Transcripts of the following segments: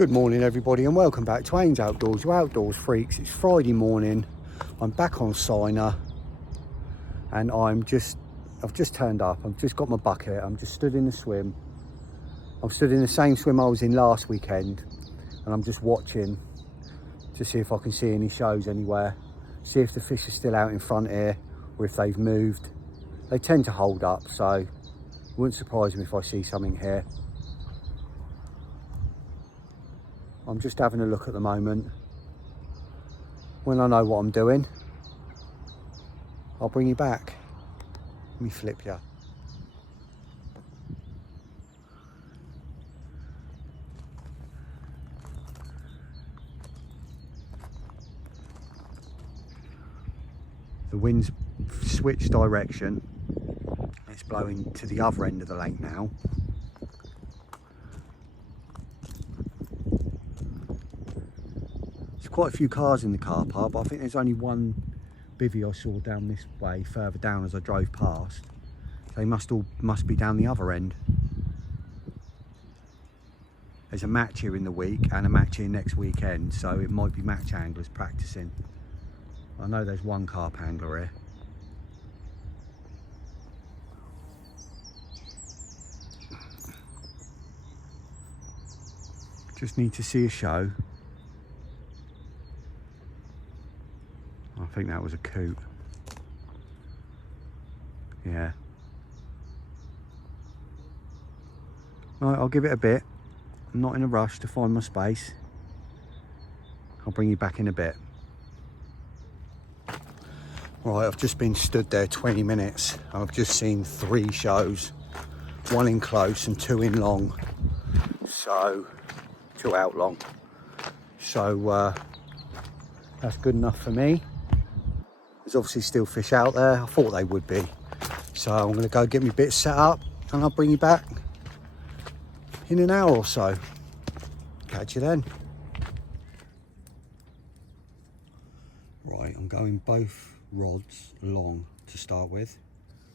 Good morning everybody and welcome back to Ains Outdoors, your outdoors freaks. It's Friday morning. I'm back on Sinah and I've just turned up. I've just got my bucket. I'm just stood in the swim. I'm stood in the same swim I was in last weekend and I'm just watching to see if I can see any shows anywhere. See if the fish are still out in front here or if they've moved. They tend to hold up, so it wouldn't surprise me if I see something here. I'm just having a look at the moment. When I know what I'm doing, I'll bring you back. Let me flip you. The wind's switched direction. It's blowing to the other end of the lake now. Quite a few cars in the car park, but I think there's only one bivvy I saw down this way further down as I drove past. They must be down the other end. There's a match here in the week and a match here next weekend, so it might be match anglers practicing. I know there's one carp angler here. Just need to see a show. I think that was a coot. Yeah. Right, I'll give it a bit. I'm not in a rush to find my space. I'll bring you back in a bit. Right, I've just been stood there 20 minutes. I've just seen 3 shows. 1 in close and 2 in long. So, 2 out long. So, that's good enough for me. There's obviously still fish out there. I thought they would be. So I'm going to go get my bits set up and I'll bring you back in an hour or so. Catch you then. Right, I'm going both rods long to start with.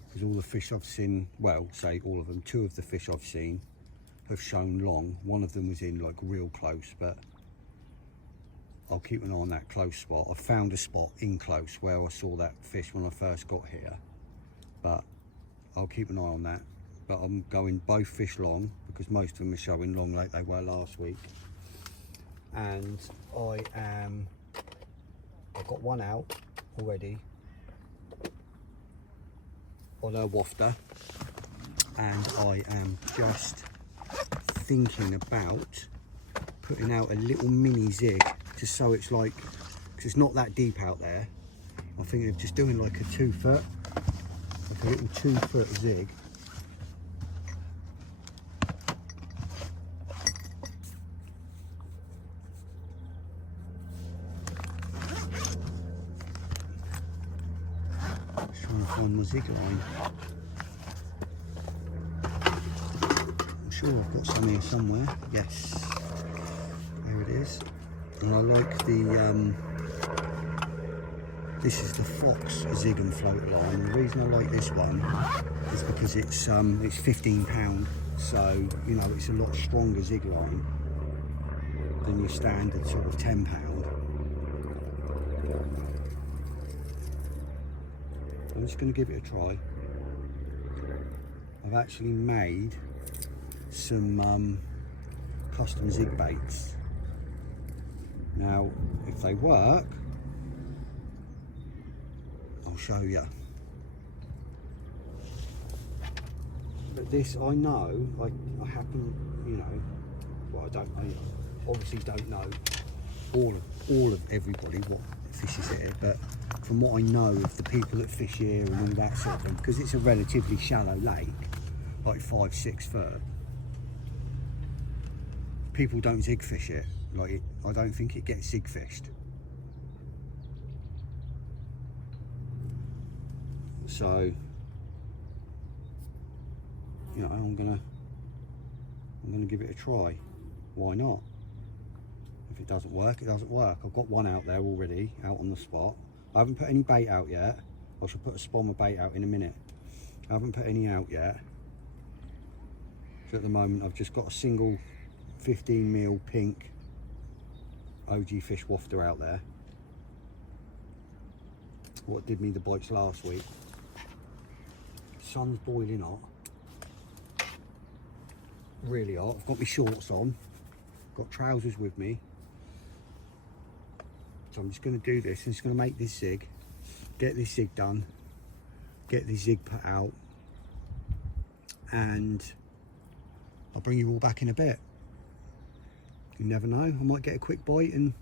Because all the fish I've seen, well, say all of them, 2 of the fish I've seen have shown long. 1 of them was in like real close, but I'll keep an eye on that close spot. I found a spot in close where I saw that fish when I first got here, but I'll keep an eye on that. But I'm going both fish long because most of them are showing long like they were last week. And I've got 1 out already on a wafter, and I am just thinking about putting out a little mini zig, just so it's like, because it's not that deep out there. I'm thinking of just doing like a 2 foot, like a little 2 foot zig. Just trying to find my zig line. I'm sure I've got some here somewhere. Yes, there it is. And I like the, this is the Fox zig and float line. The reason I like this one is because it's £15, so you know it's a lot stronger zig line than your standard sort of £10. I'm just going to give it a try. I've actually made some custom zig baits. Now, if they work, I'll show you. But this, I know, I happen, you know, well, I obviously don't know all of everybody what fishes here, but from what I know of the people that fish here and all that sort of thing, because it's a relatively shallow lake, like 5-6 foot, people don't zig fish it. Like, I don't think it gets zig fished. So, you know, I'm gonna give it a try. Why not? If it doesn't work, it doesn't work. I've got 1 out there already, out on the spot. I haven't put any bait out yet. I shall put a spommer bait out in a minute. I haven't put any out yet. So at the moment I've just got a single 15mm pink OG fish wafter out there. What did me the bites last week. Sun's boiling hot. Really hot. I've got my shorts on. Got trousers with me. So I'm just going to do this. I'm just going to make this zig. Get this zig done. Get this zig put out. And I'll bring you all back in a bit. You never know. I might get a quick bite, and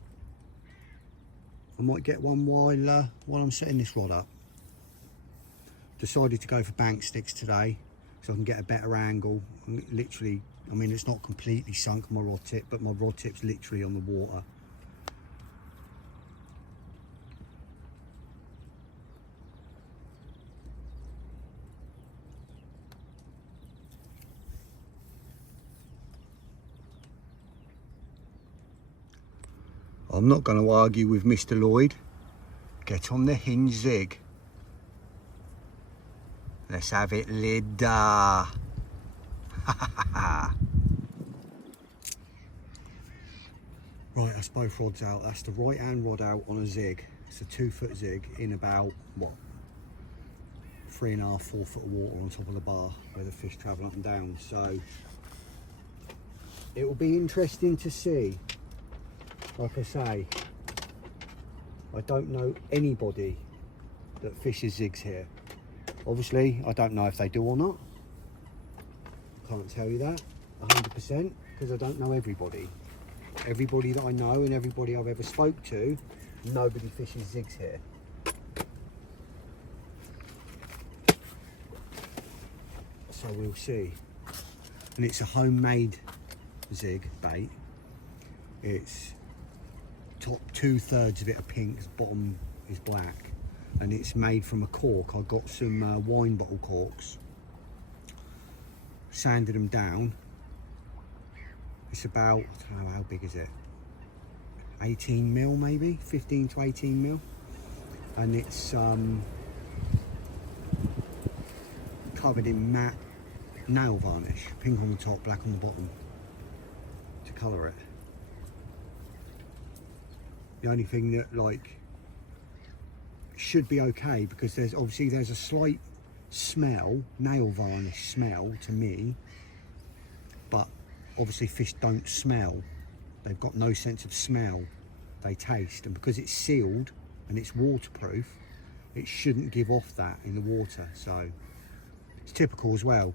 I might get one while I'm setting this rod up. Decided to go for bank sticks today so I can get a better angle. Literally, I mean, it's not completely sunk my rod tip, but my rod tip's literally on the water. I'm not going to argue with Mr. Lloyd. Get on the hinge zig. Let's have it, lid. Right, that's both rods out. That's the right hand rod out on a zig. It's a 2 foot zig in about, what, 3.5, 4 foot of water on top of the bar where the fish travel up and down. So it will be interesting to see. Like I say, I don't know anybody that fishes zigs here. Obviously, I don't know if they do or not. Can't tell you that 100% because I don't know everybody. Everybody that I know and everybody I've ever spoke to, nobody fishes zigs here. So we'll see. And it's a homemade zig bait. It's top 2/3 of it are pink, bottom is black, and it's made from a cork. I got some wine bottle corks, sanded them down. It's about, I don't know, how big is it, 18 mil maybe, 15 to 18 mil, and it's covered in matte nail varnish, pink on the top, black on the bottom, to colour it. The only thing that, like, should be okay, because there's a slight smell, nail varnish smell to me, but obviously fish don't smell. They've got no sense of smell. They taste, and because it's sealed and it's waterproof, it shouldn't give off that in the water. So it's typical as well.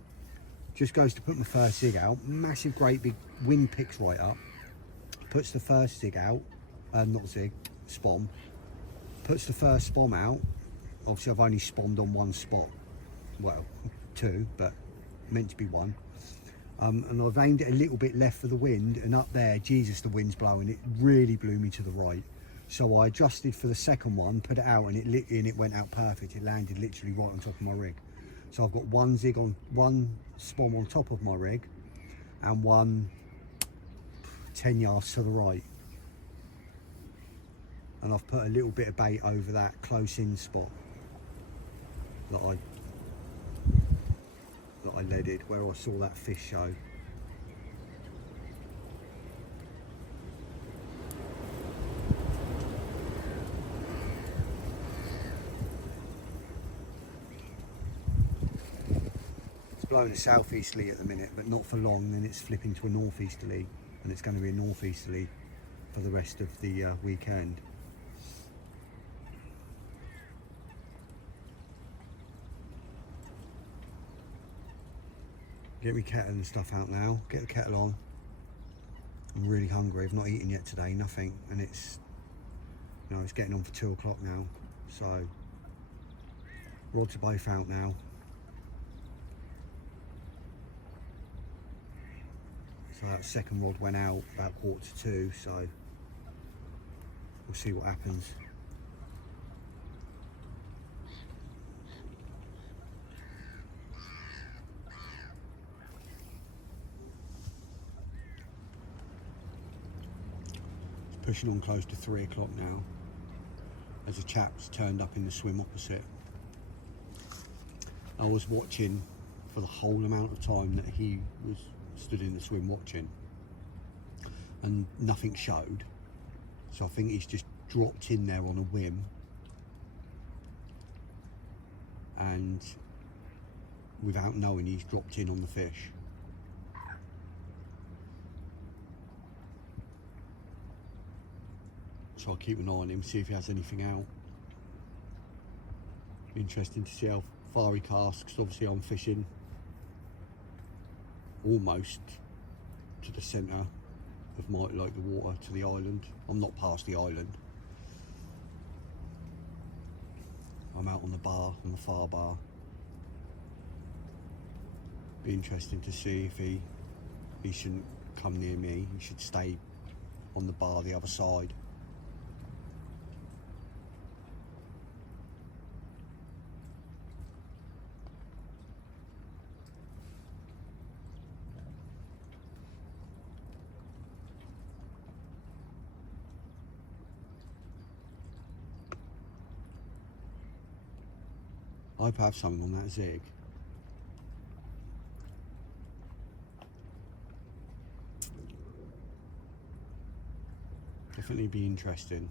Just goes to put my first zig out. Massive, great big wind picks right up. Puts the first zig out. Not zig, spom. Puts the first spom out. Obviously I've only spommed on one spot. Well, 2, but meant to be 1. And I've aimed it a little bit left for the wind, and up there, Jesus, the wind's blowing. It really blew me to the right. So I adjusted for the second one, put it out, and it went out perfect. It landed literally right on top of my rig. So I've got one spom on top of my rig, and one 10 yards to the right. And I've put a little bit of bait over that close in spot that I leaded, where I saw that fish show. It's blowing a southeasterly at the minute, but not for long. Then it's flipping to a northeasterly, and it's going to be a northeasterly for the rest of the weekend. Get my kettle and stuff out now. Get the kettle on. I'm really hungry. I've not eaten yet today, nothing, and it's, you know, it's getting on for 2 o'clock now. So rods are both out now. So that second rod went out about 1:45, so we'll see what happens. Pushing on close to 3 o'clock now, as a chap's turned up in the swim opposite. I was watching for the whole amount of time that he was stood in the swim watching, and nothing showed. So I think he's just dropped in there on a whim, and without knowing, he's dropped in on the fish. So I'll keep an eye on him, see if he has anything out. Interesting to see how far he casts, because obviously I'm fishing almost to the centre of the water to the island. I'm not past the island. I'm out on the bar, on the far bar. Be interesting to see if he shouldn't come near me. He should stay on the bar the other side. I hope I have something on that zig. Definitely be interesting.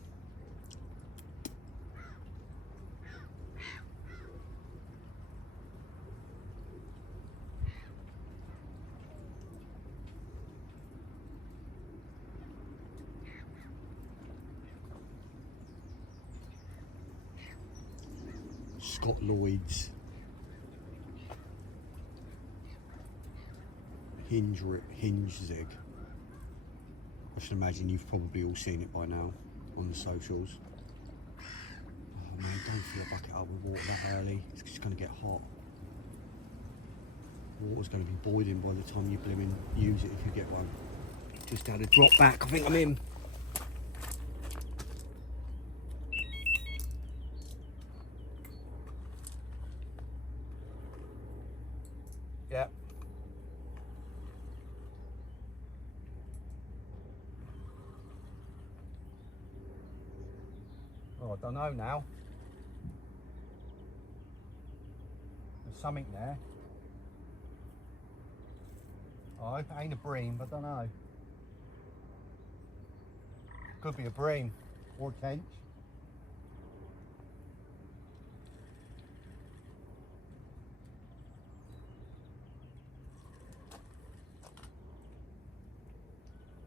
Scott Lloyd's hinge zig. I should imagine you've probably all seen it by now on the socials. Oh man, don't fill a bucket up with water that early. It's just going to get hot. Water's going to be boiling by the time you blimmin' use it, if you get one. Just had a drop back. I think I'm in. Yeah. Oh, I don't know now. There's something there. Oh, it ain't a bream, but I don't know. Could be a bream or a tench.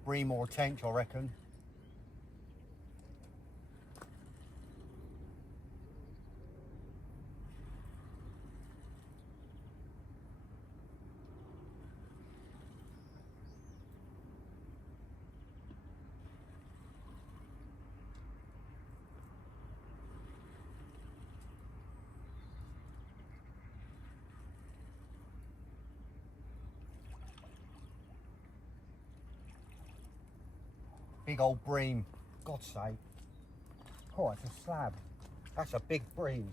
Bream or tench, I reckon. Big old bream, God's sake. Oh, it's a slab. That's a big bream.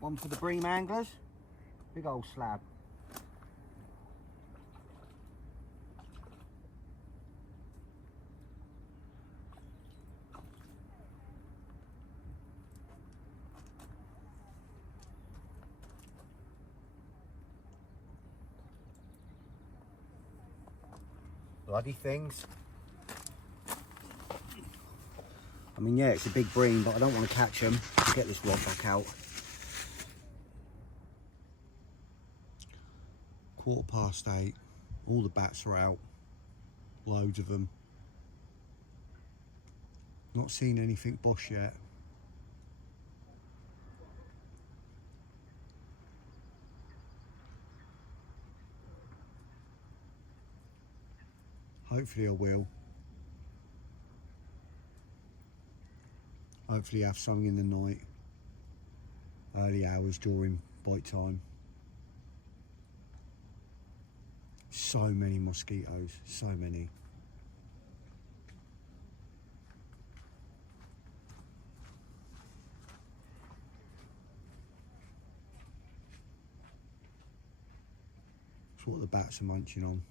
One for the bream anglers. Big old slab. Bloody things. I mean, yeah, it's a big bream, but I don't want to catch them. I'll get this rod back out. 8:15, all the bats are out, loads of them. Not seen anything Bosch yet. Hopefully I will. Hopefully have something in the night, early hours during bite time. So many mosquitoes, so many. what the bats are munching on.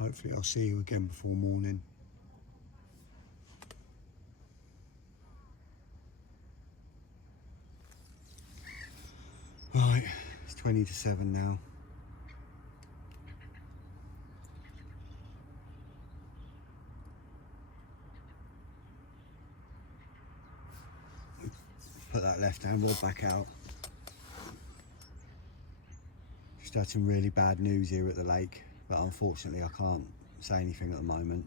Hopefully I'll see you again before morning. Right, it's 20 to 7 now. Put that left hand rod back out. Just had some really bad news here at the lake, but unfortunately I can't say anything at the moment.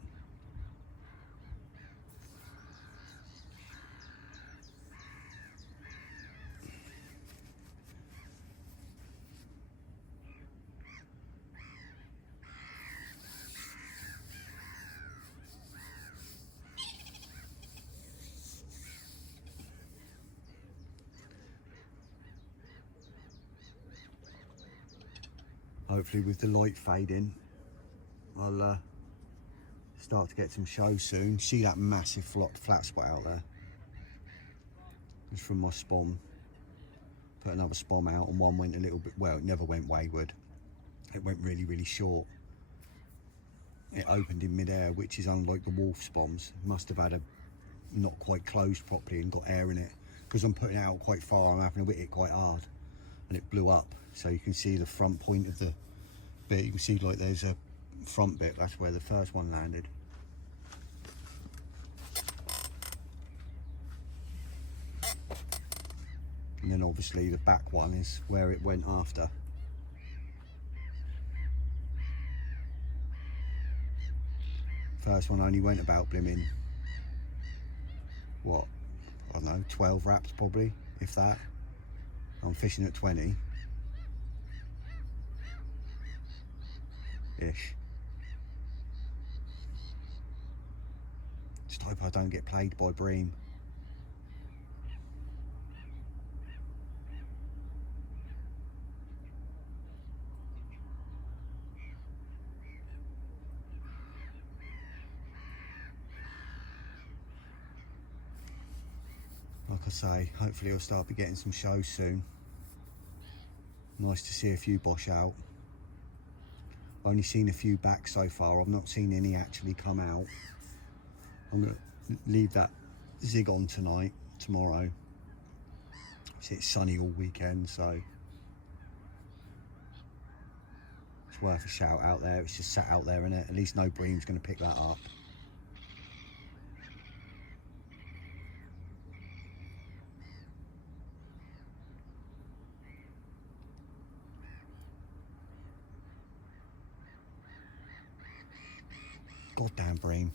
Hopefully with the light fading, I'll start to get some shows soon. See that massive flat spot out there? It's from my spawn. Put another spawn out and one went a little bit, well, it never went wayward. It went really, really short. It opened in mid-air, which is unlike the wolf spawns. Must have had a not quite closed properly and got air in it. Because I'm putting it out quite far, I'm having to hit it quite hard. And it blew up. So you can see the front point of the bit. You can see like there's a front bit. That's where the first one landed. And then obviously the back one is where it went after. First one only went about blimmin', what, I don't know, 12 wraps probably, if that. I'm fishing at 20 ish. Just hope I don't get plagued by bream. Like I say, hopefully I'll start getting some shows soon. Nice to see a few bosh out. Only seen a few back so far. I've not seen any actually come out. I'm going to leave that zig on tonight, tomorrow. It's sunny all weekend, so it's worth a shout out there. It's just sat out there, innit? At least no bream's going to pick that up. Goddamn bream.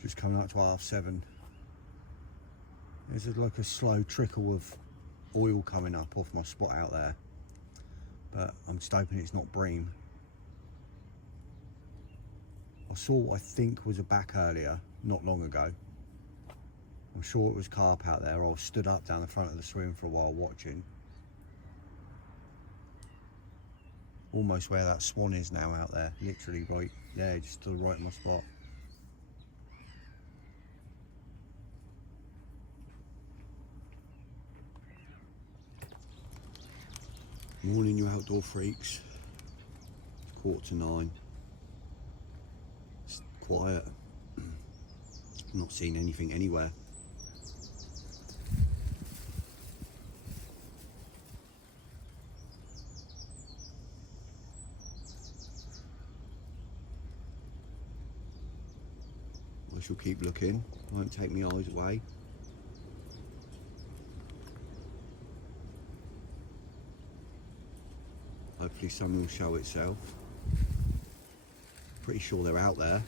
Just coming up to 7:30. There's like a slow trickle of oil coming up off my spot out there, but I'm just hoping it's not bream. I saw what I think was a back earlier, not long ago. I'm sure it was carp out there. I was stood up down the front of the swim for a while watching. Almost where that swan is now out there, literally right there, just to the right of my spot. Morning, you outdoor freaks. It's 8:45. It's quiet. Not seen anything anywhere. I shall keep looking. Won't take my eyes away. Hopefully some will show itself. Pretty sure they're out there.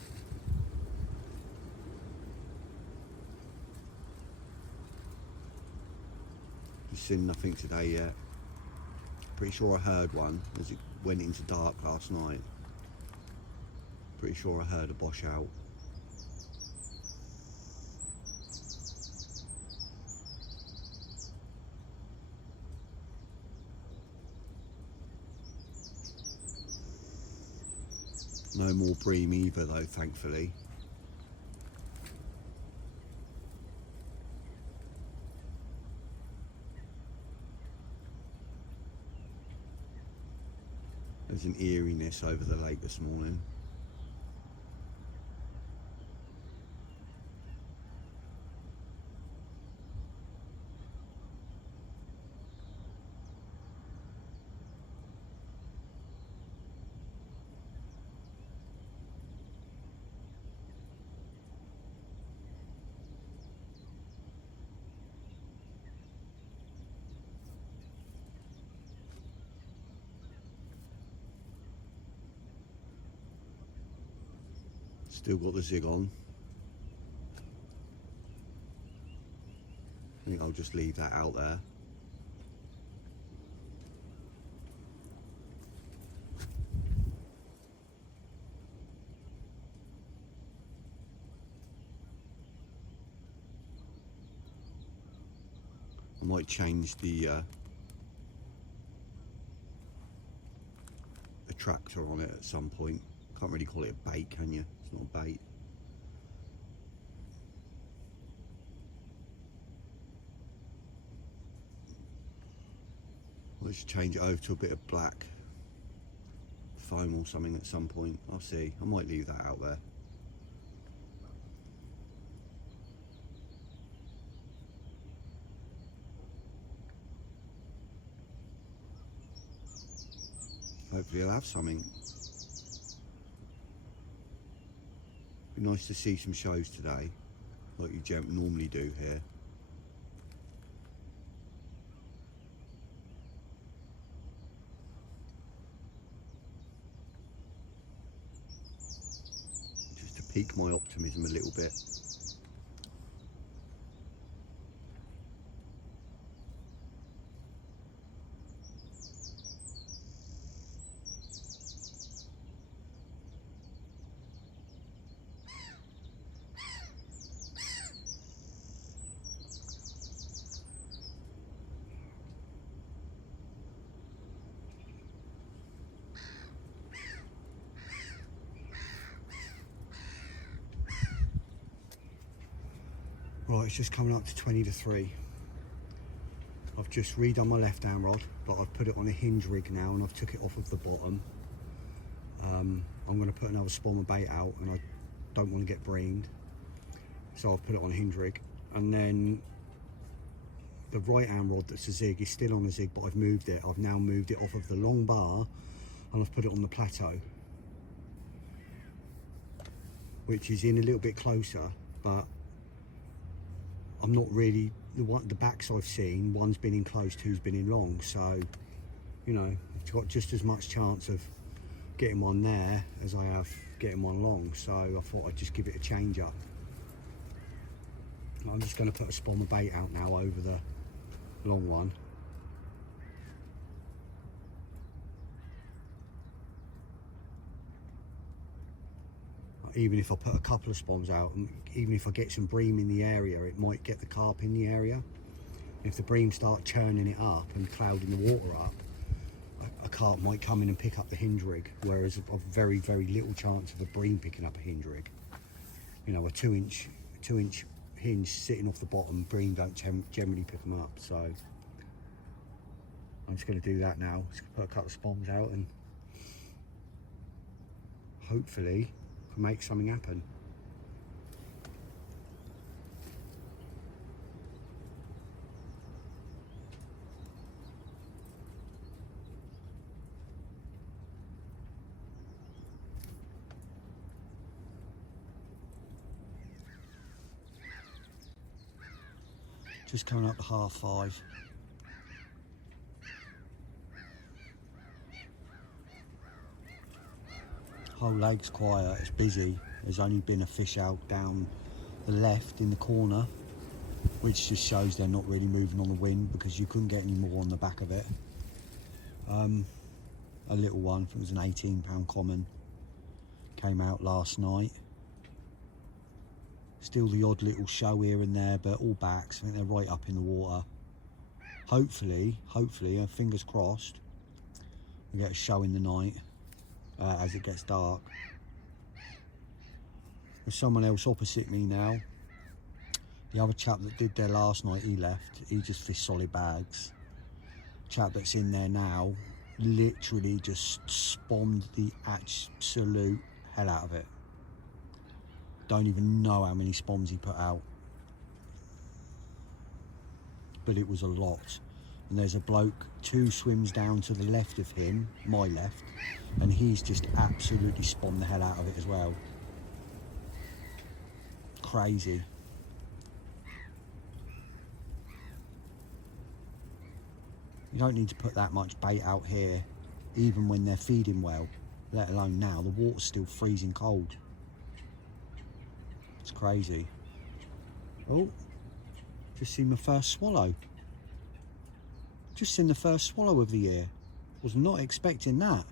seen nothing today yet. Pretty sure I heard one as it went into dark last night. Pretty sure I heard a bosh out. No more bream either though, thankfully. There's an eeriness over the lake this morning. Still got the zig on. I think I'll just leave that out there. I might change the attractor on it at some point. Can't really call it a bait, can you? It's not a bait. Let's change it over to a bit of black foam or something at some point. I'll see. I might leave that out there. Hopefully I'll have something. Be nice to see some shows today, like you normally do here. Just to pique my optimism a little bit. Right, it's just coming up to 20 to 3. I've just redone my left hand rod, but I've put it on a hinge rig now and I've took it off of the bottom. I'm going to put another spommer bait out and I don't want to get breamed, so I've put it on a hinge rig. And then the right hand rod that's a zig is still on a zig, but I've moved it. I've now moved it off of the long bar and I've put it on the plateau, which is in a little bit closer, but I'm not really, the backs I've seen, one's been in close, two's been in long, so, you know, I've got just as much chance of getting one there as I have getting one long, so I thought I'd just give it a change up. I'm just going to put a spommer bait out now over the long one. Even if I put a couple of spoms out, and even if I get some bream in the area, it might get the carp in the area. If the bream start churning it up and clouding the water up, a carp might come in and pick up the hinge rig, whereas I've very, very little chance of a bream picking up a hinge rig. You know, a 2-inch hinge sitting off the bottom, bream don't generally pick them up, so I'm just going to do that now. Just put a couple of spoms out and hopefully make something happen. Just coming up to 5:30. Whole lake's quiet, it's busy. There's only been a fish out down the left in the corner. which just shows they're not really moving on the wind, because you couldn't get any more on the back of it. A little one, I think it was an £18 common, came out last night. Still the odd little show here and there, but all backs. I think they're right up in the water. Hopefully, fingers crossed, we get a show in the night as it gets dark. There's someone else opposite me now. The other chap that did there last night, he left. He just fished solid bags. Chap that's in there now literally just spawned the absolute hell out of it. Don't even know how many spawns he put out, but it was a lot. And there's a bloke 2 swims down to the left of him, my left, and he's just absolutely spawned the hell out of it as well. Crazy. You don't need to put that much bait out here, even when they're feeding well, let alone now. The water's still freezing cold. It's crazy. Oh, just seen my first swallow. Just seen the first swallow of the year. Was not expecting that.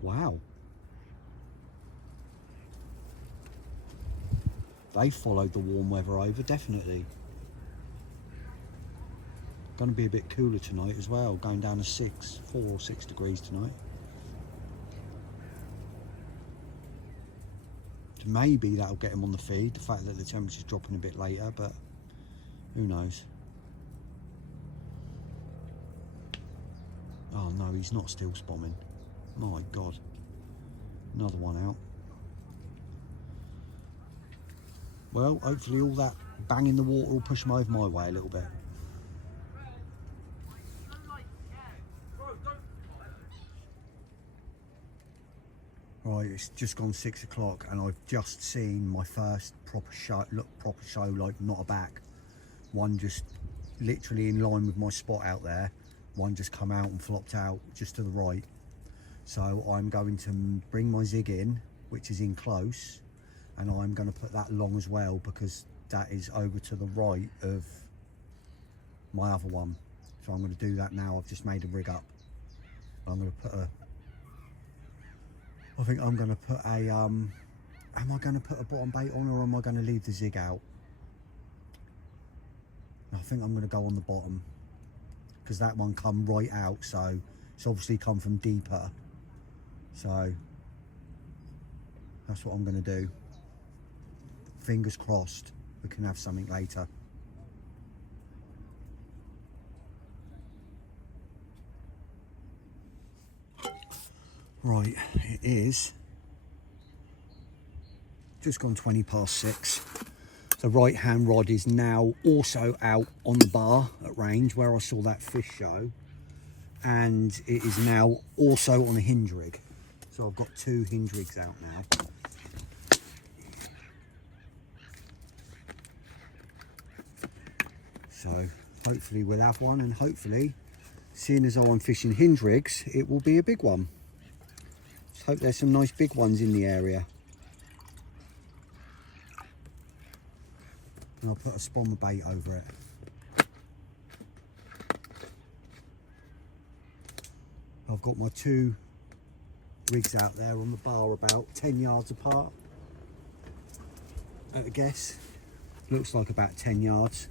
Wow. They followed the warm weather over, definitely. Going to be a bit cooler tonight as well, going down to 4 or 6 degrees tonight. So maybe that'll get them on the feed, the fact that the temperature's dropping a bit later, but who knows. Oh no, he's not still spamming. My God. Another one out. Well, hopefully all that bang in the water will push them over my way a little bit. Right, it's just gone 6 o'clock and I've just seen my first proper show, like not a back. One just literally in line with my spot out there. One just come out and flopped out just to the right. So I'm going to bring my zig in, which is in close, and I'm going to put that long as well, because that is over to the right of my other one. So I'm going to do that now. I've just made a rig up. I'm going to put a, I think I'm going to put a, am I going to put a bottom bait on, or am I going to leave the zig out? I think I'm going to go on the bottom, because that one come right out, so it's obviously come from deeper. So that's what I'm going to do. Fingers crossed we can have something later. Right, it is just gone 20 past 6. The right hand rod is now also out on the bar at range where I saw that fish show, and it is now also on a hinge rig. So I've got 2 hinge rigs out now. So hopefully we'll have one, and hopefully, seeing as though I'm fishing hinge rigs, it will be a big one. Let's hope there's some nice big ones in the area. And I'll put a spommer bait over it. I've got my 2 rigs out there on the bar about 10 yards apart. At a guess, looks like about 10 yards.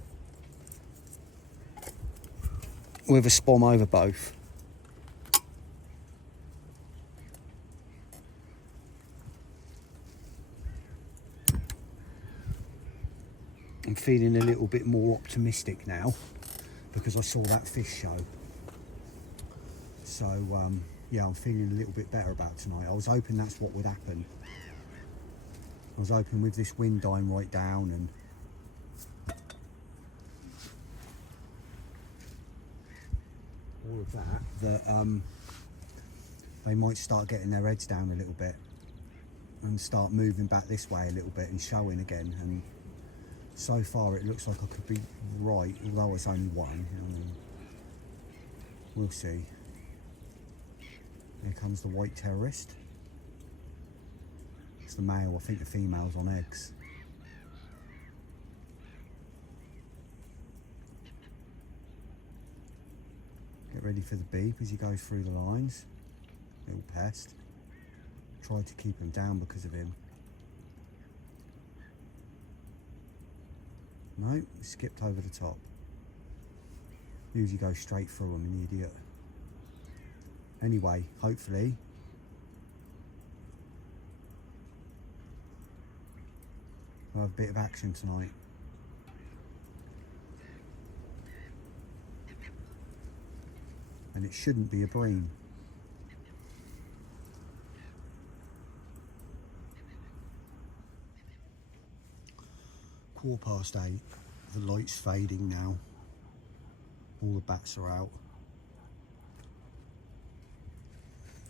With a spom over both. I'm feeling a little bit more optimistic now because I saw that fish show. So yeah, I'm feeling a little bit better about tonight. I was hoping that's what would happen. I was hoping with this wind dying right down and all of that, they might start getting their heads down a little bit and start moving back this way a little bit and showing again. And so far it looks like I could be right, although it's only one. We'll see. Here comes the white terrorist. It's the male. I think the female's on eggs. ready for the beep as he goes through the lines. Little pest. Tried to keep him down because of him. No, he skipped over the top. Usually goes straight through him, an idiot. Anyway, hopefully we'll have a bit of action tonight. And it shouldn't be a bream. £8:15. The light's fading now. All the bats are out.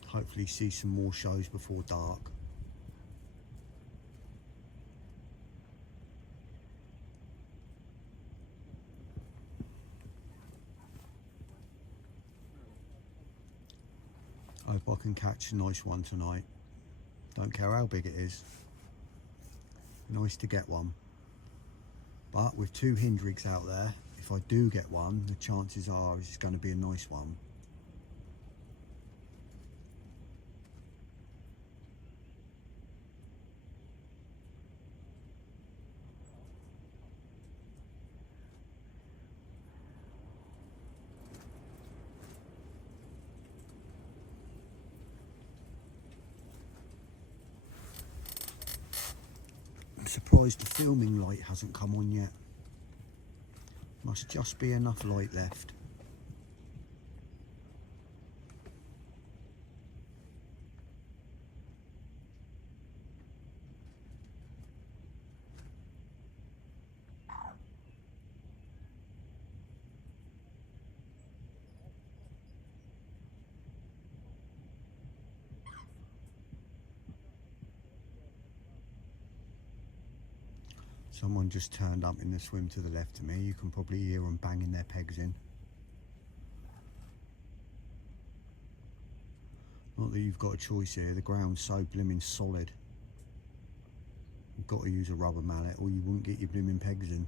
Hopefully see some more shows before dark. I hope I can catch a nice one tonight. Don't care how big it is. Nice to get one. But with 2 hindrigs out there, if I do get one, the chances are it's going to be a nice one. I'm surprised the filming light hasn't come on yet. Must just be enough light left. Someone just turned up in the swim to the left of me. You can probably hear them banging their pegs in. Not that you've got a choice here, the ground's so blimmin' solid. You've got to use a rubber mallet or you wouldn't get your blimmin' pegs in.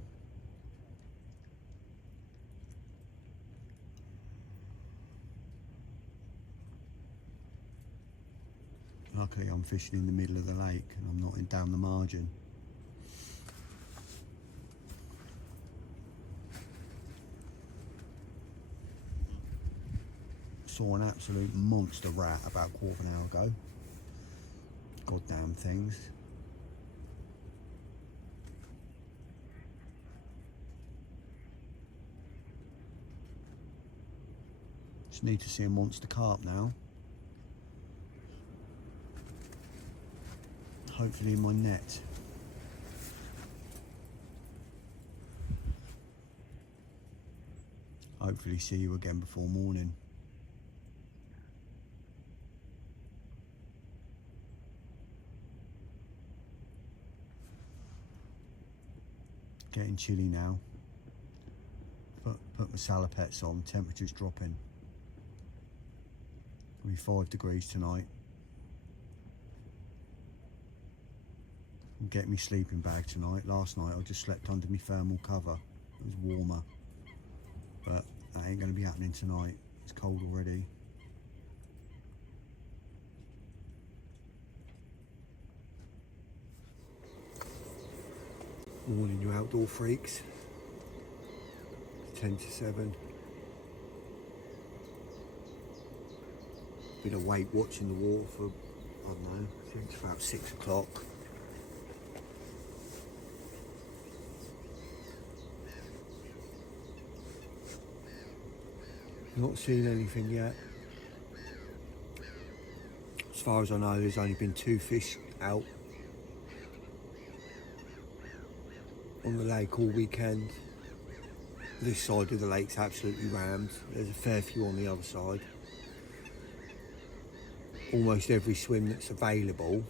Luckily I'm fishing in the middle of the lake and I'm not down the margin. Saw an absolute monster rat about a quarter of an hour ago. Goddamn things. Just need to see a monster carp now. Hopefully in my net. Hopefully see you again before morning. Getting chilly now. Put my salopets on, temperature's dropping. It'll be 5 degrees tonight. I'll get me sleeping bag tonight. Last night I just slept under my thermal cover. It was warmer. But that ain't going to be happening tonight. It's cold already. Morning, you outdoor freaks. 10 to 7. Been awake watching the water for, I don't know, since about 6 o'clock. Not seen anything yet. As far as I know, there's only been 2 fish out on the lake all weekend. This side of the lake's absolutely rammed. There's a fair few on the other side. Almost every swim that's available,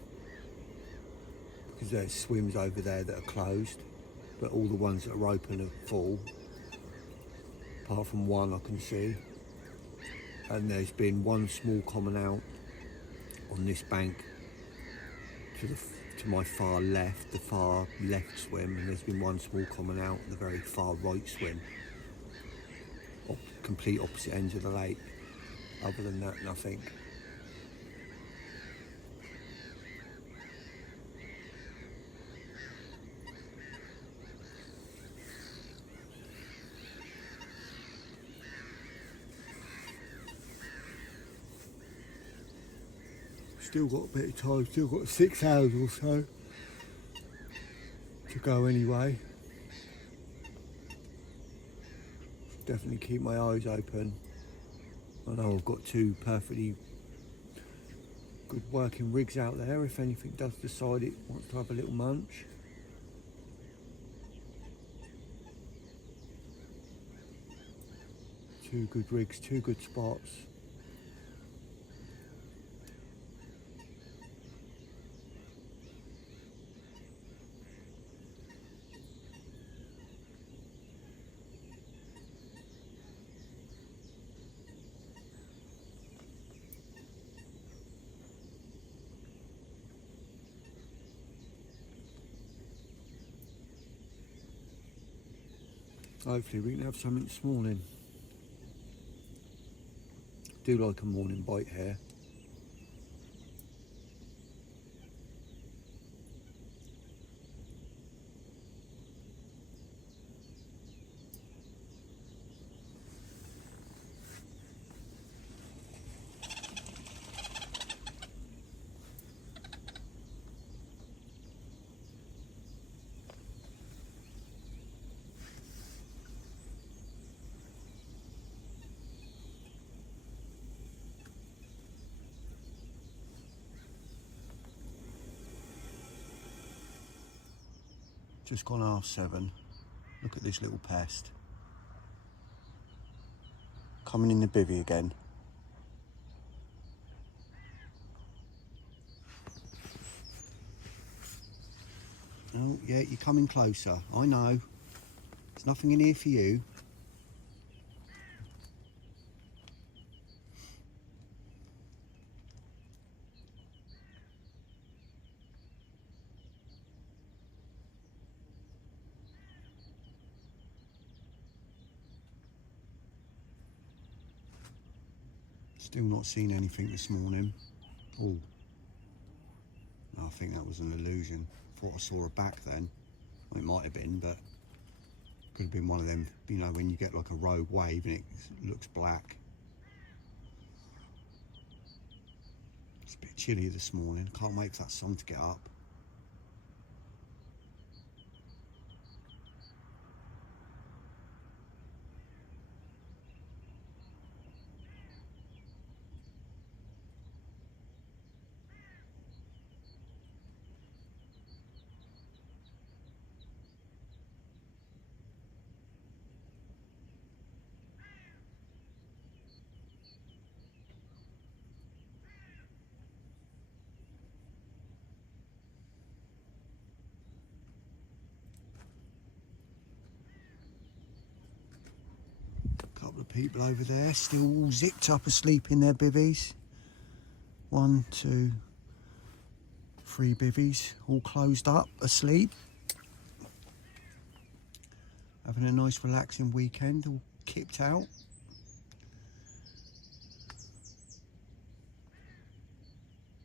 because there's swims over there that are closed, but all the ones that are open are full, apart from one I can see. And there's been one small common out on this bank to my far left, the far left swim, and there's been one small common out the very far right swim, complete opposite ends of the lake. Other than that, nothing. Still got a bit of time, still got 6 hours or so to go anyway. Definitely keep my eyes open. I know I've got 2 perfectly good working rigs out there if anything does decide it wants to have a little munch. Two good rigs, 2 good spots. Hopefully we can have something this morning. Do like a morning bite here. Just gone 7:30. Look at this little pest. Coming in the bivvy again. Oh, yeah, you're coming closer. I know. There's nothing in here for you. Still not seen anything this morning. Oh, I think that was an illusion. Thought I saw a back then. Well, it might have been, but could have been one of them, you know, when you get like a rogue wave and it looks black. It's a bit chilly this morning. Can't wait for that sun to get up. Couple of people over there still all zipped up asleep in their bivvies. 1, 2, 3 bivvies all closed up asleep. Having a nice relaxing weekend, all kicked out.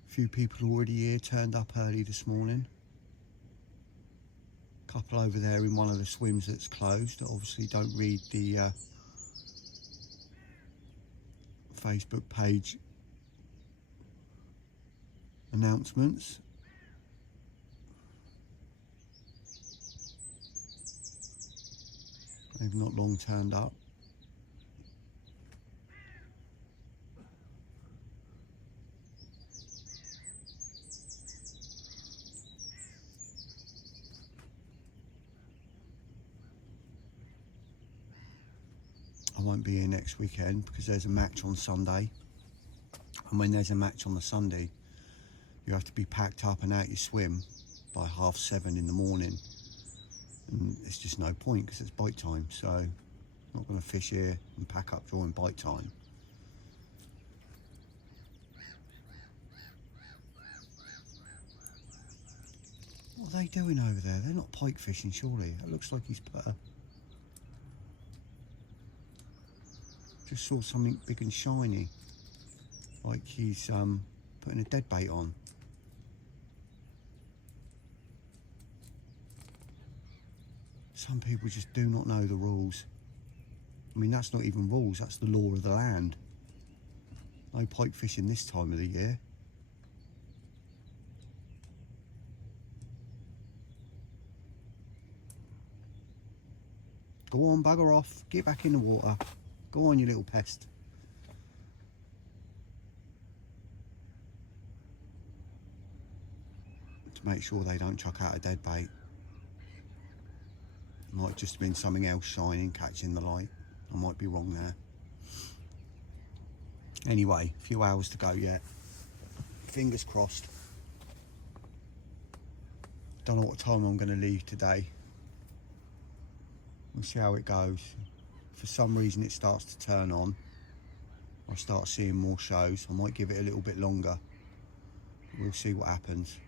A few people already here, turned up early this morning. Couple over there in one of the swims that's closed that obviously don't read the Facebook page announcements. They've not long turned up. I won't be here next weekend because there's a match on Sunday, and when there's a match on the Sunday you have to be packed up and out your swim by 7:30 in the morning, and it's just no point because it's bite time. So I'm not going to fish here and pack up during bite time. What are they doing over there? They're not pike fishing, surely. It looks like he's put a Just saw something big and shiny, like he's putting a dead bait on. Some people just do not know the rules. I mean, that's not even rules, that's the law of the land. No pike fishing this time of the year. Go on, bugger off, get back in the water. Go on, you little pest. To make sure they don't chuck out a dead bait. Might just have been something else shining, catching the light. I might be wrong there. Anyway, a few hours to go yet. Fingers crossed. Don't know what time I'm going to leave today. We'll see how it goes. For some reason it starts to turn on. I start seeing more shows. I might give it a little bit longer. We'll see what happens.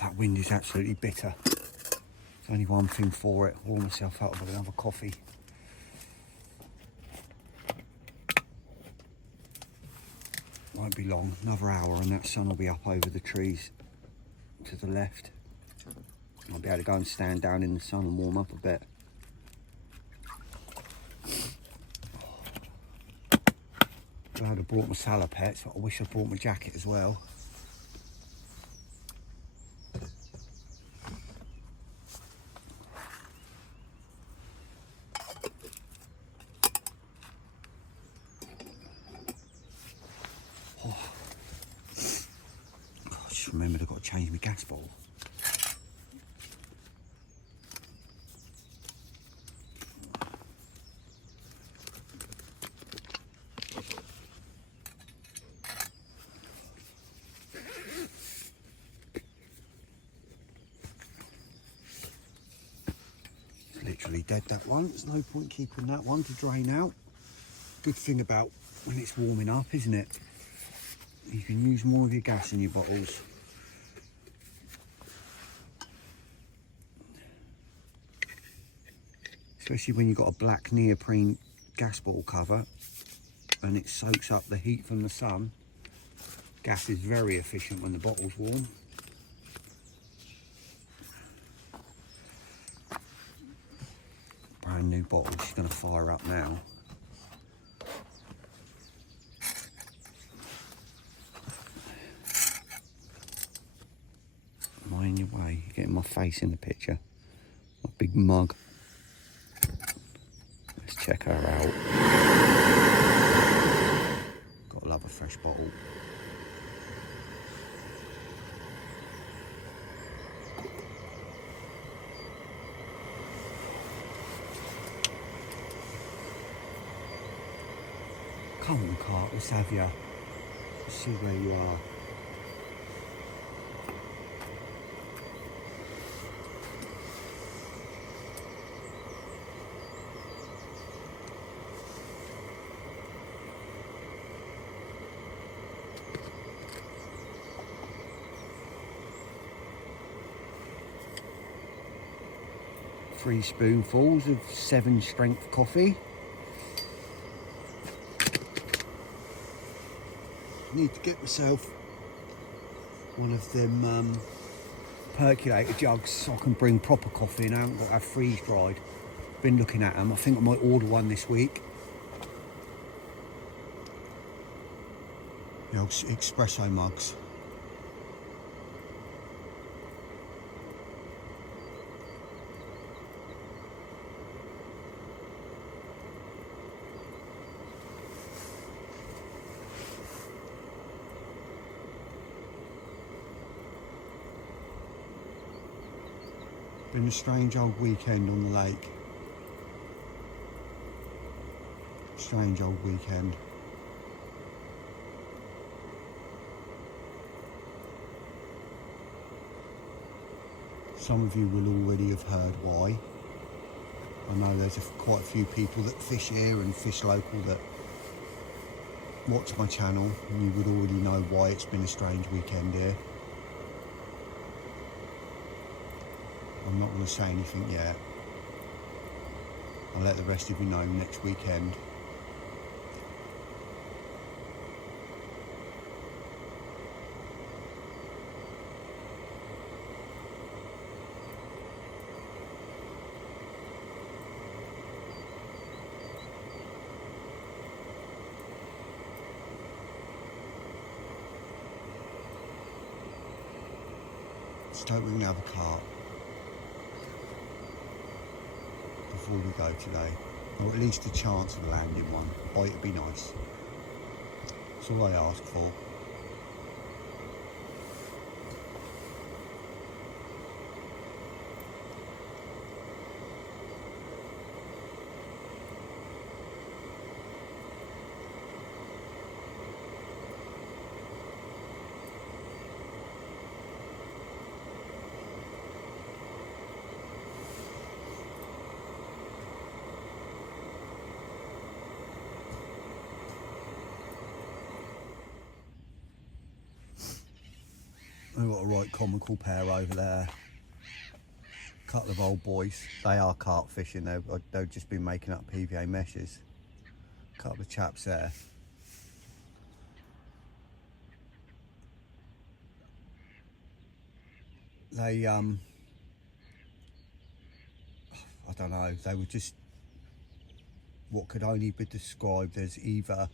That wind is absolutely bitter. There's only one thing for it. Warm myself up with another coffee. Won't be long, another hour and that sun will be up over the trees to the left. I'll be able to go and stand down in the sun and warm up a bit. Glad I brought my salopettes, but I wish I brought my jacket as well. Remembered I've got to change my gas bottle. It's literally dead, that one. There's no point keeping that one to drain out. Good thing about when it's warming up, isn't it? You can use more of your gas in your bottles. Especially when you've got a black neoprene gas bottle cover and it soaks up the heat from the sun. Gas is very efficient when the bottle's warm. Brand new bottle, she's going to fire up now. Am I in your way? You're getting my face in the picture. My big mug. Check her out. Gotta love a fresh bottle. Come on, cart, let's have you. Let's see where you are. Three spoonfuls of 7 strength coffee. Need to get myself one of them percolator jugs so I can bring proper coffee in. I haven't got to have freeze dried. Been looking at them. I think I might order one this week. The old espresso mugs. Been a strange old weekend on the lake. Strange old weekend. Some of you will already have heard why. I know there's quite a few people that fish here and fish local that watch my channel, and you would already know why it's been a strange weekend here. I'm not going to say anything yet. I'll let the rest of you know next weekend. Let's hope we can have a cart before we go today, or at least a chance of landing one. Oh, it'd be nice. That's all I ask for. We've got a right comical pair over there. A couple of old boys. They are carp fishing. They've just been making up PVA meshes. A couple of chaps there. They I don't know. They were just what could only be described as either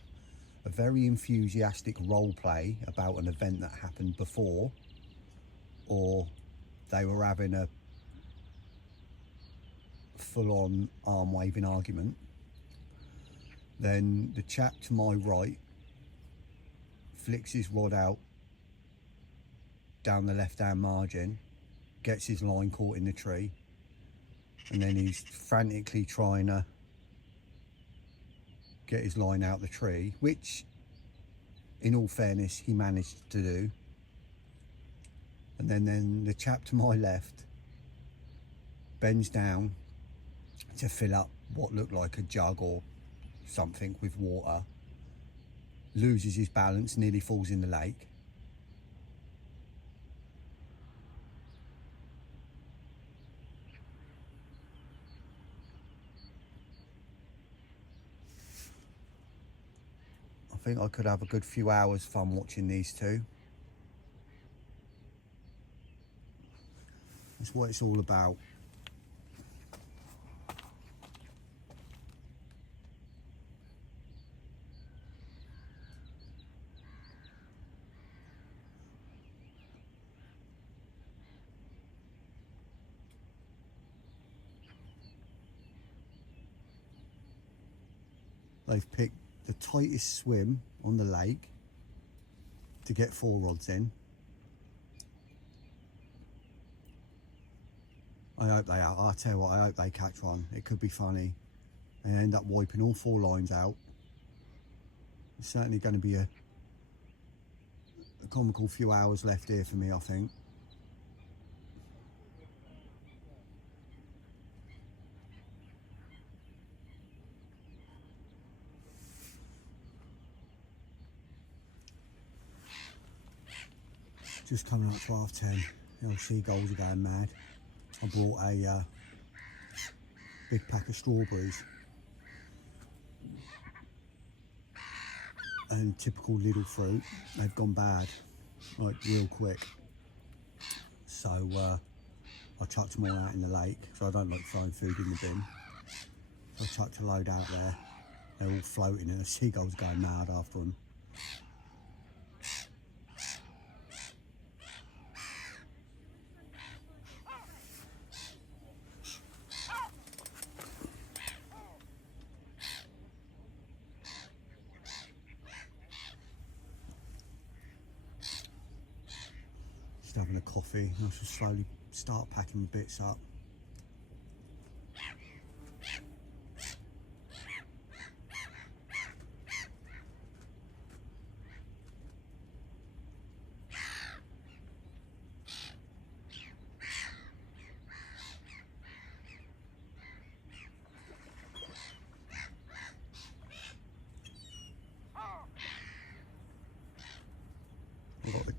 a very enthusiastic role play about an event that happened before, or they were having a full-on arm-waving argument. Then the chap to my right flicks his rod out down the left-hand margin, gets his line caught in the tree, and then he's frantically trying to get his line out the tree, which in all fairness he managed to do. And then the chap to my left bends down to fill up what looked like a jug or something with water, loses his balance, nearly falls in the lake. I think I could have a good few hours fun watching these two. That's what it's all about. They've picked the tightest swim on the lake to get 4 rods in. I hope they are. I'll tell you what, I hope they catch one. It could be funny. They end up wiping all 4 lines out. It's certainly going to be a comical few hours left here for me, I think. Just coming up to 10:30. The old seagulls are going mad. I brought a big pack of strawberries. And typical little fruit, they've gone bad, like real quick. So I chucked them all out in the lake, so I don't like throwing food in the bin. So I chucked a load out there. They're all floating and the seagulls going mad after them. Having a coffee, I should slowly start packing the bits up.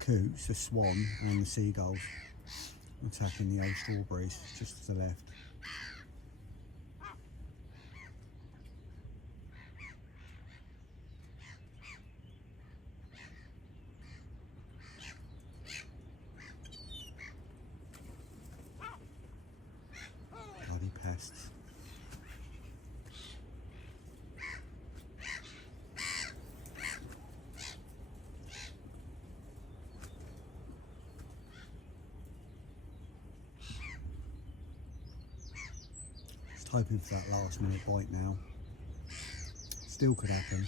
coots, the swan and the seagulls attacking the old strawberries just to the left. Bloody pests. Just hoping for that last minute bite now. Still could happen.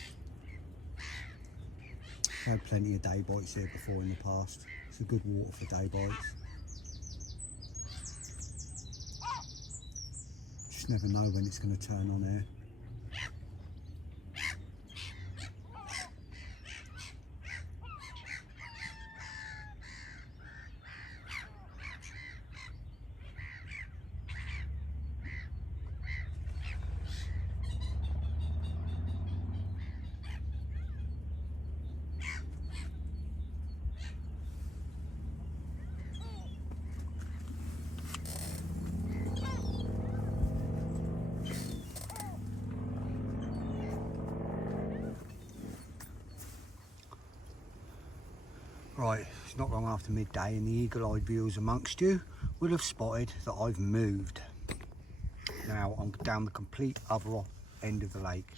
I've had plenty of day bites here before in the past. It's a good water for day bites. Just never know when it's going to turn on here. Right, it's not long after midday and the eagle-eyed viewers amongst you will have spotted that I've moved. Now I'm down the complete other end of the lake.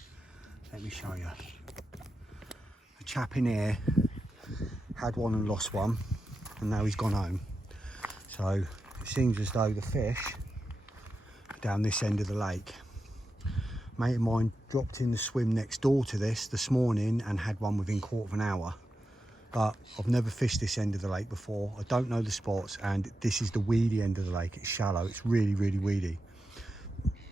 Let me show you. The chap in here had one and lost one, and now he's gone home. So it seems as though the fish are down this end of the lake. A mate of mine dropped in the swim next door to this morning and had one within quarter of an hour. But I've never fished this end of the lake before. I don't know the spots, and this is the weedy end of the lake. It's shallow, it's really, really weedy.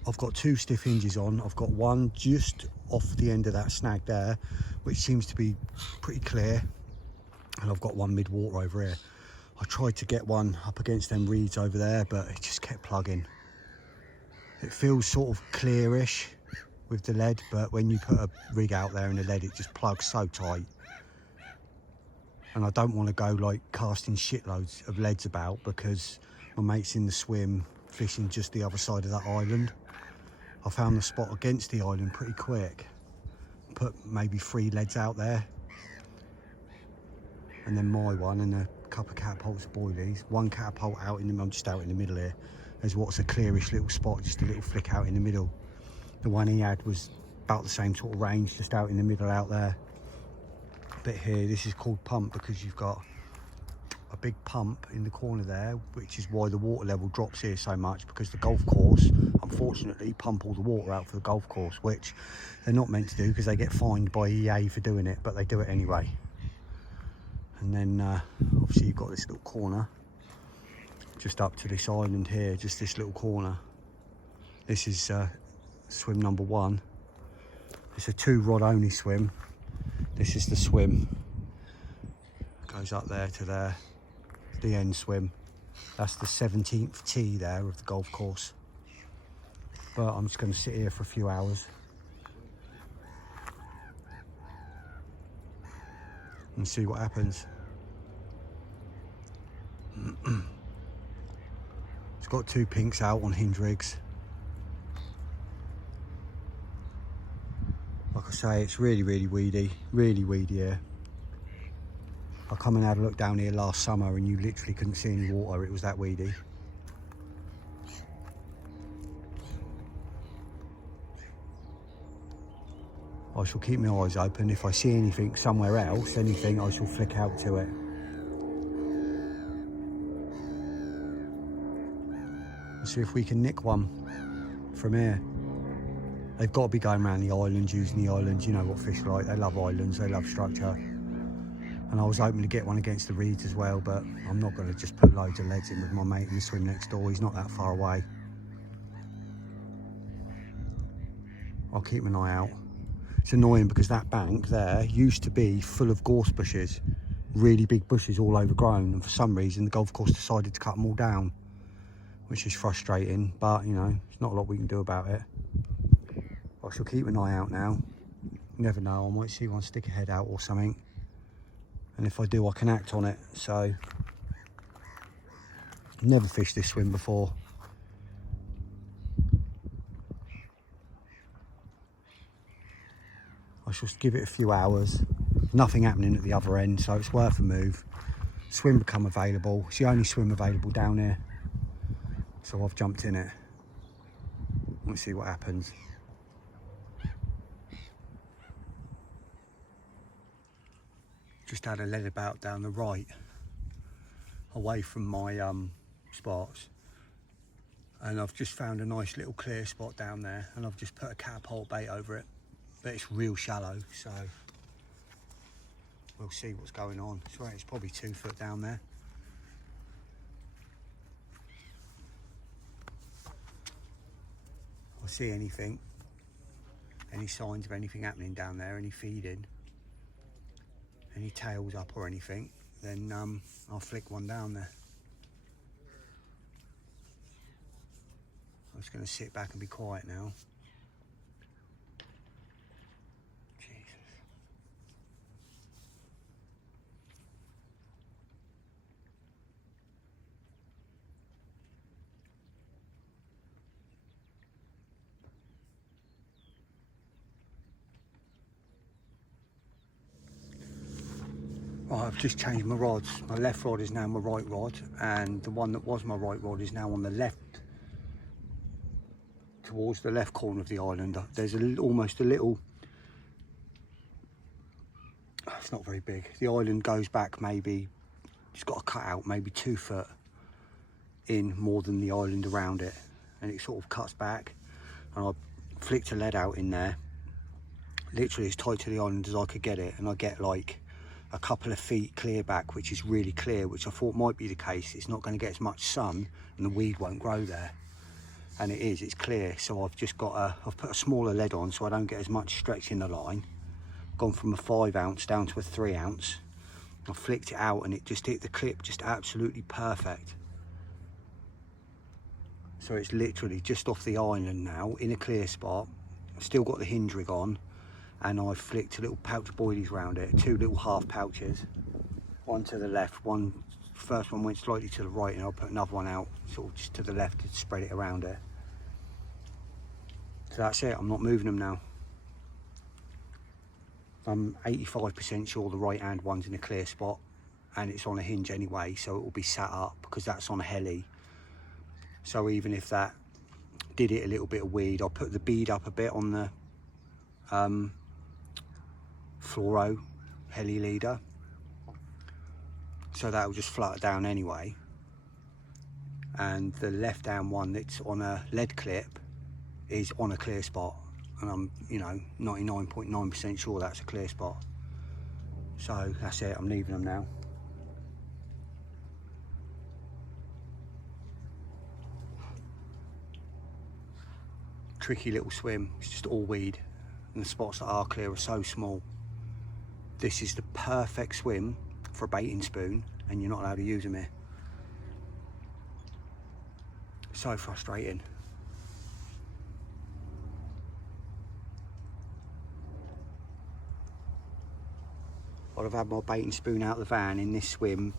I've got two stiff hinges on. I've got one just off the end of that snag there, which seems to be pretty clear. And I've got one mid-water over here. I tried to get one up against them reeds over there, but it just kept plugging. It feels sort of clearish with the lead, but when you put a rig out there in the lead, it just plugs so tight. And I don't want to go like casting shitloads of leads about because my mate's in the swim fishing just the other side of that island. I found the spot against the island pretty quick. Put maybe 3 leads out there. And then my one and a couple of catapults of boilies. One catapult out in the middle, just out in the middle here. There's what's a clearish little spot, just a little flick out in the middle. The one he had was about the same sort of range, just out in the middle out there. Bit here, this is called pump because you've got a big pump in the corner there, which is why the water level drops here so much, because the golf course unfortunately pump all the water out for the golf course, which they're not meant to do because they get fined by EA for doing it, but they do it anyway. And then obviously you've got this little corner just up to this island here, just this little corner. This is swim number 1. It's a 2-rod only swim. This is the swim, goes up there to there, the end swim. That's the 17th tee there of the golf course. But I'm just going to sit here for a few hours and see what happens. It's got 2 pinks out on hinge rigs. Like I say, it's really, really weedy here. I come and had a look down here last summer and you literally couldn't see any water, it was that weedy. I shall keep my eyes open. If I see anything somewhere else, anything, I shall flick out to it. And see if we can nick one from here. They've got to be going around the islands, using the islands. You know what fish are like, they love islands, they love structure. And I was hoping to get one against the reeds as well, but I'm not going to just put loads of leads in with my mate in the swim next door. He's not that far away. I'll keep an eye out. It's annoying because that bank there used to be full of gorse bushes, really big bushes all overgrown, and for some reason the golf course decided to cut them all down, which is frustrating, but you know, there's not a lot we can do about it. I shall keep an eye out now. You never know, I might see one stick a head out or something. and if I do, I can act on it. So never fished this swim before. I shall give it a few hours. Nothing happening at the other end, so it's worth a move. Swim become available. It's the only swim available down here, so I've jumped in it. Let's see what happens. Just had a lead about down the right, away from my spots, and I've just found a nice little clear spot down there, and I've just put a catapult bait over it, but it's real shallow, so we'll see what's going on. So it's probably 2 foot down there. If I see anything, any signs of anything happening down there, any feeding, any tails up or anything, then I'll flick one down there. I'm just going to sit back and be quiet now. Jesus. Right, I've just changed my rods. My left rod is now my right rod, and the one that was my right rod is now on the left, towards the left corner of the island. There's almost a little, it's not very big. The island goes back maybe, it's got a cut out maybe 2 foot in more than the island around it, and it sort of cuts back, and I flicked a lead out in there, literally as tight to the island as I could get it, and I get like a couple of feet clear back, which is really clear, which I thought might be the case. It's not going to get as much sun and the weed won't grow there, and it is, it's clear. So I've just got I've put a smaller lead on so I don't get as much stretch in the line. Gone from a 5 ounce down to a 3 ounce. I flicked it out and it just hit the clip just absolutely perfect. So it's literally just off the island now in a clear spot. I've still got the hinge rig on, and I've flicked little pouch boilies around it, 2 little half pouches, one to the left, first one went slightly to the right, and I'll put another one out sort of just to the left to spread it around it. So that's it, I'm not moving them now. I'm 85% sure the right hand one's in a clear spot, and it's on a hinge anyway, so it will be sat up because that's on a heli. So even if that did it a little bit of weed, I'll put the bead up a bit on the fluoro heli leader, so that will just flutter down anyway. And the left hand one that's on a lead clip is on a clear spot, and I'm 99.9% sure that's a clear spot. So that's it, I'm leaving them now. Tricky little swim, it's just all weed, and the spots that are clear are so small. This is the perfect swim for a baiting spoon, and you're not allowed to use them here. So frustrating. I'd have had my baiting spoon out of the van in this swim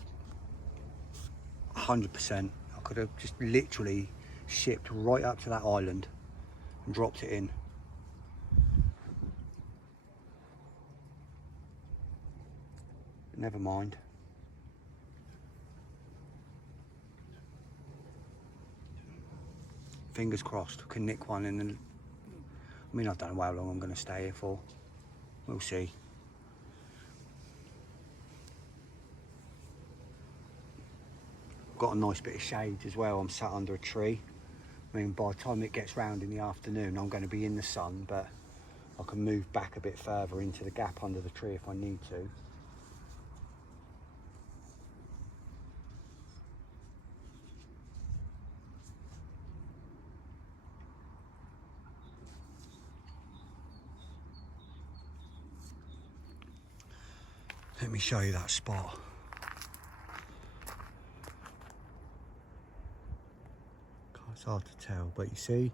100%. I could have just literally shipped right up to that island and dropped it in. But never mind. Fingers crossed, I can nick one, and then, I mean, I don't know how long I'm going to stay here for. We'll see. Got a nice bit of shade as well. I'm sat under a tree. I mean, by the time it gets round in the afternoon, I'm going to be in the sun, but I can move back a bit further into the gap under the tree if I need to. Let me show you that spot. It's hard to tell, but you see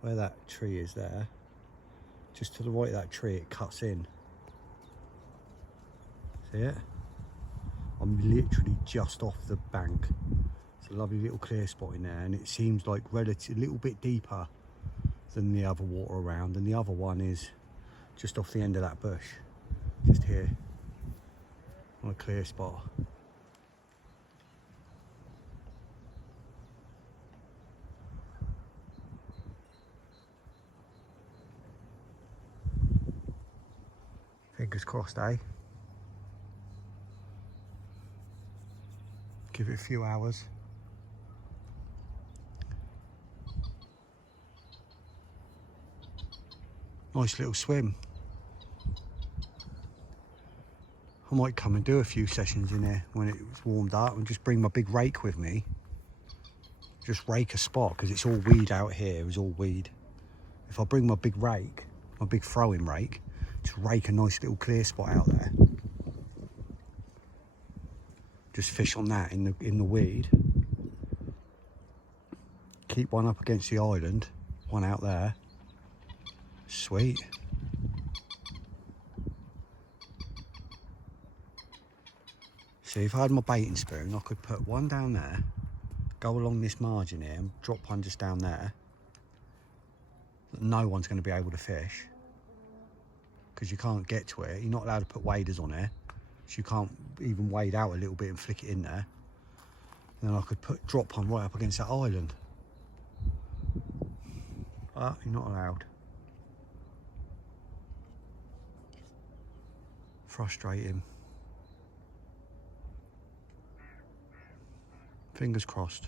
where that tree is there, just to the right of that tree it cuts in. See it? I'm literally just off the bank. It's a lovely little clear spot in there, and it seems like a little bit deeper than the other water around, and the other one is just off the end of that bush, just here on a clear spot. Fingers crossed, eh? Give it a few hours. Nice little swim. I might come and do a few sessions in there when it's warmed up, and just bring my big rake with me. Just rake a spot, because it's all weed out here. It's all weed. If I bring my big rake, my big throwing rake, just rake a nice little clear spot out there. Just fish on that in the weed. Keep one up against the island, one out there. Sweet. See, if I had my baiting spoon, I could put one down there, go along this margin here and drop one just down there. No one's going to be able to fish, because you can't get to it. You're not allowed to put waders on it, so you can't even wade out a little bit and flick it in there. And then I could drop one right up against that island. But you're not allowed. Frustrating. Fingers crossed.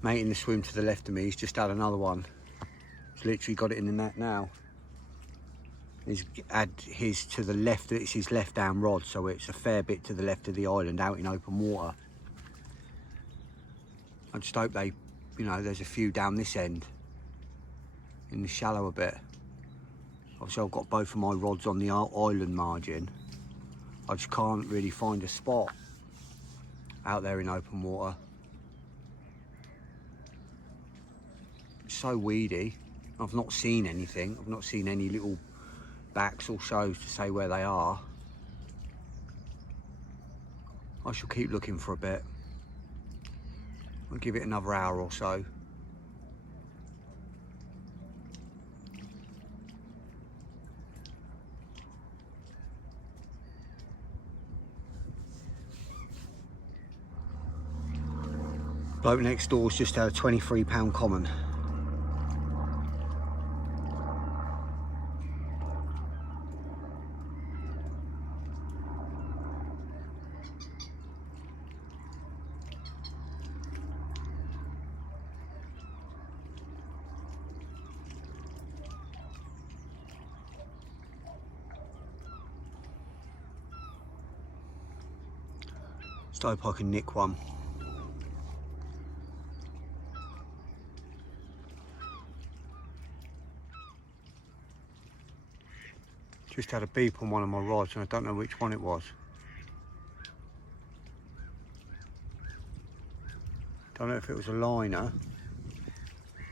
Mate in the swim to the left of me, he's just had another one. He's literally got it in the net now. He's had his to the left, it's his left down rod, so it's a fair bit to the left of the island, out in open water. I just hope they, you know, there's a few down this end, in the shallower bit. Obviously I've got both of my rods on the island margin. I just can't really find a spot out there in open water. It's so weedy. I've not seen anything. I've not seen any little backs or shows to say where they are. I shall keep looking for a bit. I'll give it another hour or so. Bloke next door's just had a £23 common. Just hope I can nick one. Just had a beep on one of my rods and I don't know which one it was. Don't know if it was a liner.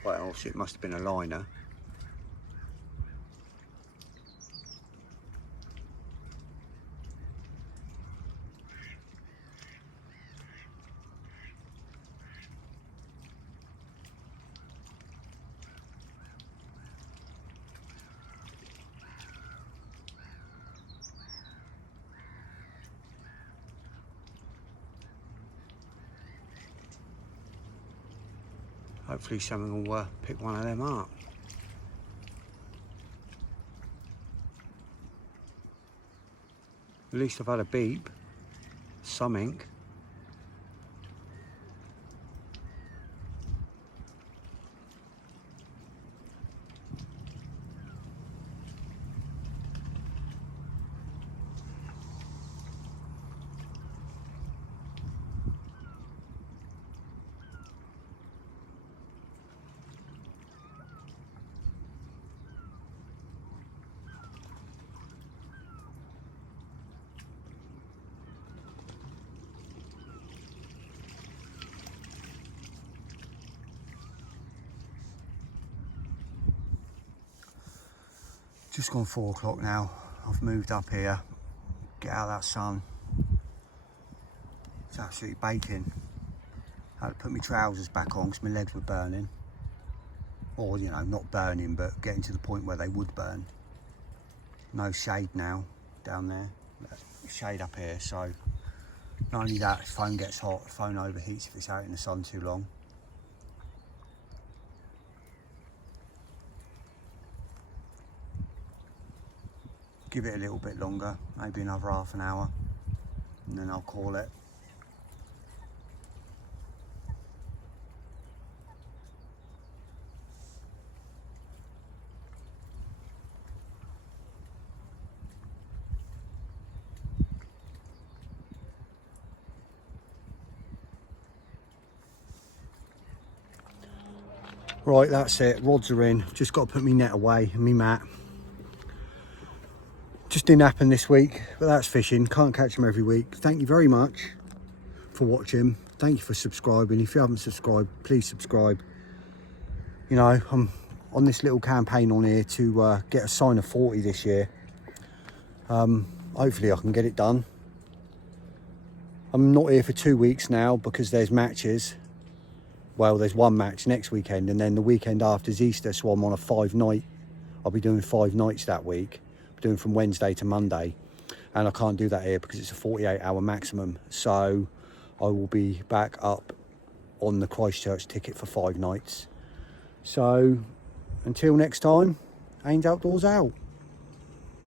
Well, it must have been a liner. Hopefully someone will pick one of them up. At least I've had a beep, something. Just gone 4 o'clock now. I've moved up here, get out of that sun. It's absolutely baking. I had to put my trousers back on because my legs were burning. Or, you know, not burning, but getting to the point where they would burn. No shade now down there. Shade up here, so not only that, the phone gets hot, the phone overheats if it's out in the sun too long. Give it a little bit longer, maybe another half an hour, and then I'll call it. Right, that's it, rods are in. Just got to put my net away and my mat. Just didn't happen this week, but that's fishing. Can't catch them every week. Thank you very much for watching. Thank you for subscribing. If you haven't subscribed, please subscribe. You know, I'm on this little campaign on here to get a Sinah 40 this year. Hopefully I can get it done. I'm not here for 2 weeks now because there's matches. Well, there's one match next weekend, and then the weekend after is Easter, so I'm on a 5-night. I'll be doing 5 nights that week, doing from Wednesday to Monday, and I can't do that here because it's a 48-hour maximum. So I will be back up on the Christchurch ticket for 5 nights. So until next time, Ains Outdoors out.